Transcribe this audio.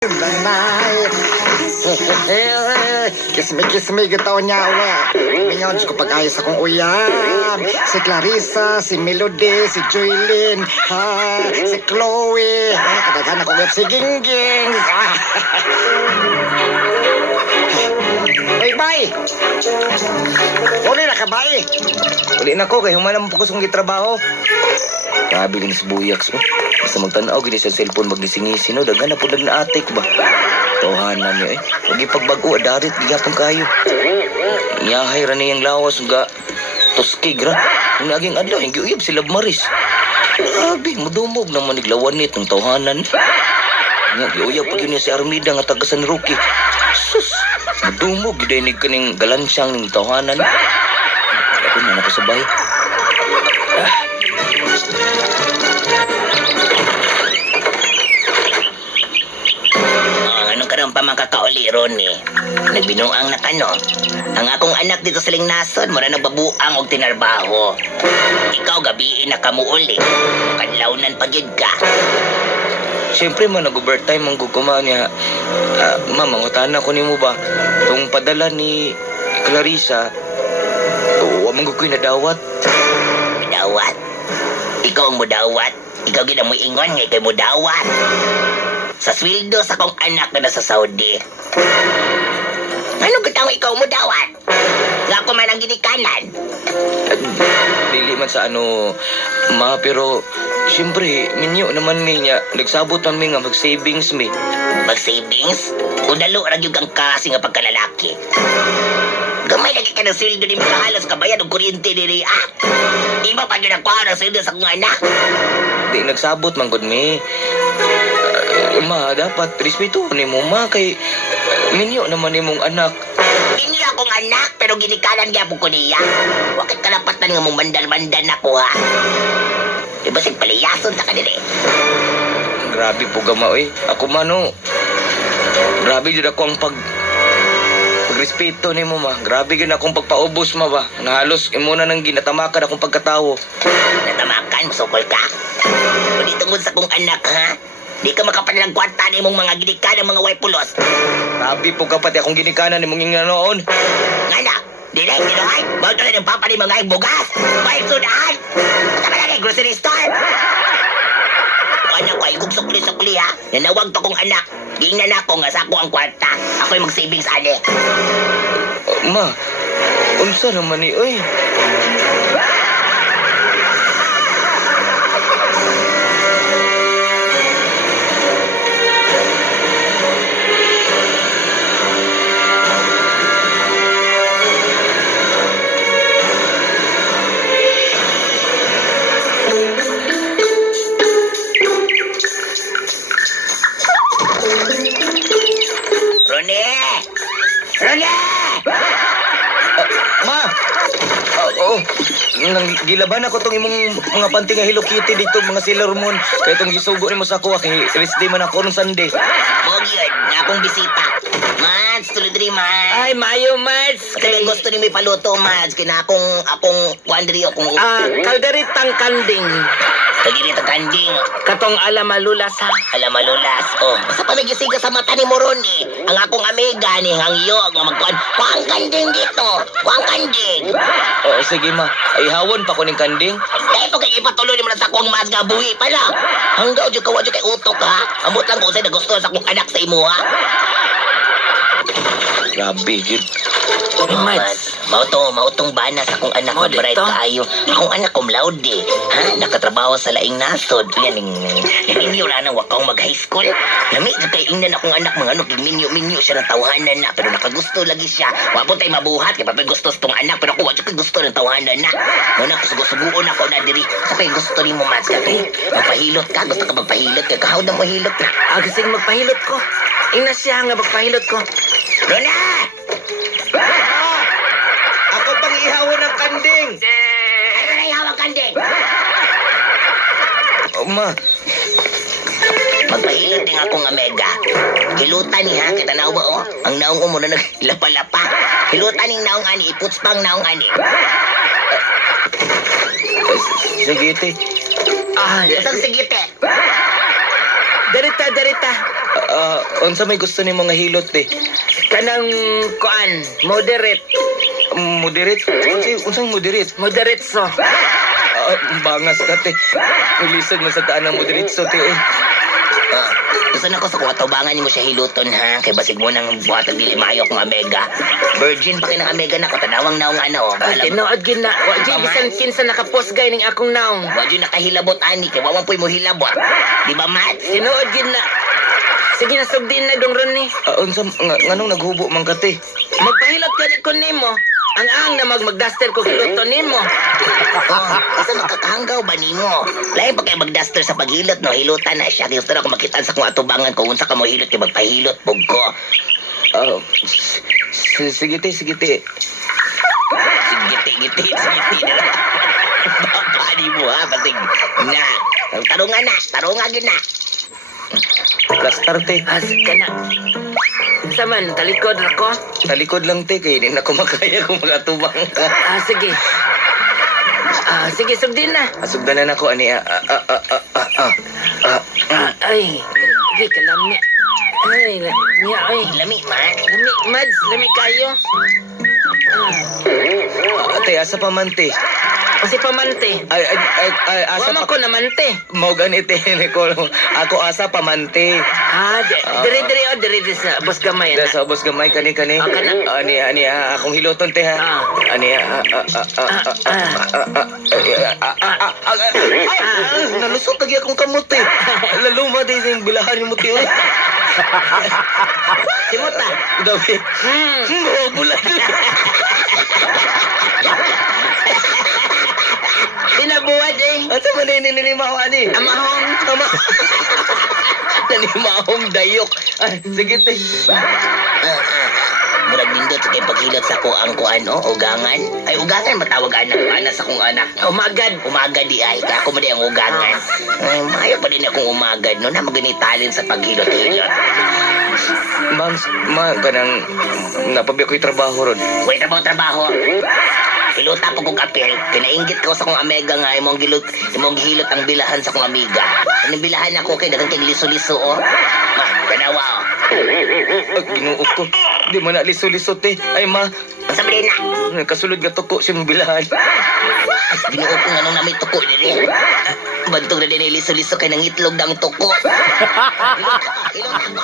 Nanay, kismi gitaw niya uwe. Mingon ko pag-ayos akong uyab. Si Clarissa, si Melody, si Joylyn, si Chloe, kadaghan ako web si Gingging. Hey, bye! Uli na ka, bye! Uli na ko, kaya humanam po ko sa trabaho. Grabe gini si Buyak. Basta magtanaw gini sa cellphone magnisingisi no. Daghan na po nag-na-atik ba. Tohanan niya eh. Huwag ipagbago, adarit, bigapang kayo. Iyahay ra niyang lawas nga toskig ra. Yung naging adlaw, yung giuyab sila maris. Grabe, madumog naman niglawan nitong tawhanan. Nga, giuyab pa yun niya si Armida nga taga San Roque. Sus, madumog, gidayinig ka ning galansyang ning tawhanan. Ako na napasabay. Anong pamangkakauli ron eh. Nagbinuang na kano. Ang akong anak dito sa Lingnason, mura nagbabuang og tinarbaho. Ikaw gabiin na kamuuli. Kanlawnan pagyud ka. Siyempre man, nag-overtime ang guguma niya. Ma'am, mangutana ko ni mo ba? Itong padala ni Clarissa, huwag mong gukoy na dawat. Mudawat? Ikaw ang mudawat? Ikaw gina mo ingon nga ikay mudawat. Sa sweldo sa kong anak na nasa Saudi. Ano gutang ikaw mudawat? Nga ako man ang ginikanan. Dili man sa ano, ma, pero siyempre, minyo naman mi niya. Nagsabot man mi nga mag-savings mi. Mag-savings? Udalo ra gyud kang kasi nga pagkalalaki. Gamay lagi ka ng sweldo ni mga halos kabayan og kuryente diri ah. Di ba pa gyud ang kuha ng sweldo sa kong anak? Di nagsabot man gud mi. Ma, dapat respeto ni mo, ma, kay minyo naman ni mong anak. Hindi akong anak, pero ginikanan niya po ko niya. Wakit kalapatan nga mong mandan-mandan ako, ha? Di ba sigpalayason sa kanila eh? Grabe po gama, eh. Ako man, oh. Grabe yun ako ang pagrespeto ni mo, ma. Grabe yun akong pagpaubos, ma, ba? Nahalos, imuna nang ginatamakan akong pagkatawo. Natamakan, masukol ka. O di tungkol sa kong anak, ha? Di ka makapalang kwarta ni mong mga ginikanan, mga waipulos. Grabe po kapati akong ginikanan ni mong nga noon. Ngana, direct, dinuhay. Bago na ng papa ni mga bugas. May sudahan. Tama na kay grocery store. Anak ko ay kugsukli-sukli, ha? Nanawag to kong anak. Gingnan ako nga sa ako ang kwarta. Ako'y mag-savings, ane. Ma, unsa naman ni, oy. Ma! Gilaban ako tong imong mga panty nga Hello Kitty dito, mga Sailor Moon. Kaya itong gisugo ni mo sa kuha, kay rest day man ako nung Sunday. Huwag yun, nga akong bisita. Mads, tuloy diri, Mads. Ay, mayo, Mads. Kaya gusto ni may paluto, Mads. Kaya akong wanderi, akong... Kalderitang kanding. Kagiri ito kanding. Katong alamalulas, ha? Alamalulas. Oh, basta pa nagisiga sa mata ni Moron eh. Ang akong amiga ni Hangyo, nga magkuhan, kuhang kanding dito. Kuhang kanding. Oo, sige ma. Ay, hawon pa ko ng kanding. Dahil po kay ipatuloy ni mo na sa akong Mads nga buhi pala. Hanggaw dyan kawa dyan kay utok, ha? Amot lang kung sa'yo nagustuhan sa akong anak sa imo, ha? Grabe, yun. Mads, mautong bana sa akong anak, bright kaayo. Akong anak cum laude, ha? Nakatrabaho sa laing nasod. Yan, minyo na nang wakaw mag-high school. Nami, kay ingnan akong anak, mga ano, minyo siya ng tawhanan na. Pero nakagusto lagi siya. Wapon tayo mabuhat, kaya papay gusto sa tong anak. Pero ako, wadyo kay gusto ng tawhanan na. Muna, sugo-sugoon ako na diri. Sa kay gusto ni mo, Mads, kaya magpahilot ka. Gusto ka magpahilot, kaya kahawad na mo hilot na. Kasi magpahilot ko. Ina siya nga magpahilot ko. Rona! Ako pang ihawon ng kanding. Ano na ihawang kanding? Oh, ma. Magpahilot din akong Omega. Hilutan niya, kita na ba, oh? Ang naong umuna naglapa-lapa. Hilutan ning naong ani, iputs pang naong ani. Sige, te. Ah, Isang sigite. darita. Unsa may gusto ni mga hilot te? Kanang kuan, moderate. Moderate? Unsang moderate? Moderate so. Bangas ka te. Ulisod mo sa taan ng moderate so te eh. Gusto na ko sa kuha taubangan mo siya hiluton ha. Kay basig mo nang buhatag dili maayo kong Omega. Virgin pa ng Omega na ko tanawang naong ano. Tinuod gid na. Wa jud bisan kinsa nakapost gay ning akong naong. Wa jud nakahilabot ani kay wawan poy mo hilabot. Di ba, Matt? Tinuod gid na. Sige na subdin na dong ron ni. Unsa nganong naghubo man ka te? Magpahilot ka ni ko nimo. Ang na magduster ko hiluton nimo. Asa makakahanggaw ba nimo? Lain pa kay magduster sa paghilot no, hilutan na siya. Gusto na ko makitaan sa kung atubangan kung unsa ka mo hilot kay magpahilot pug ko. Sige te, sige te. Giti. Baka ni mo ha, basig na. Tarungan gid na. Plastar te. Kana. Sa man, talikod na ko. Talikod lang te kay di na ko makaya kung magatubang ka. Sige. Sige, subdin na. Asugdanan ako ani. Ay, sige, kalami. Ay, Lami, Matt. lami, Mads, lami kayo. Ate, asa pa man te? Kasi pamante. Ay, asa Wama pa ko namante. mo ganite ni ko. Ako asa pa man te. Dire sa bus gamay Da na. sa ubos gamay kani. kana. Ani akong hiloton te ha. Ani nalusot lagi akong kamot te. Laluma te yung bilahan mo te. Simuta. Gabi. Bulan. Pinabuwad eh. Asa man nininimaw ani? Amahong. Nanimahong dayok. Sige te. Murag nindot sa kay paghilot sa ko ang kuan ugangan. Ay ugangan matawag anak sa kong anak. Umagad di ay ka ako ang ugangan. Ay maayo pa din akong umagad no na maganitalin sa paghilot-hilot. Ma kanang napabi ko'y trabaho ron. Wait trabaho. Hilota po kong apel. Pinainggit ko sa kong Omega nga imong gihilot ang bilahan sa kong amiga. Ang bilahan ako kay dagang kay liso-liso Ma, kanawa Ginuot ko. Di man na liso-liso te. Ay ma, Sabi na. kasulod nga tuko siya mong bilahan. Binuot ko nga nung na may tuko diri. Bantog na din liso-liso kay nang itlog ng tuko. Hilot ako.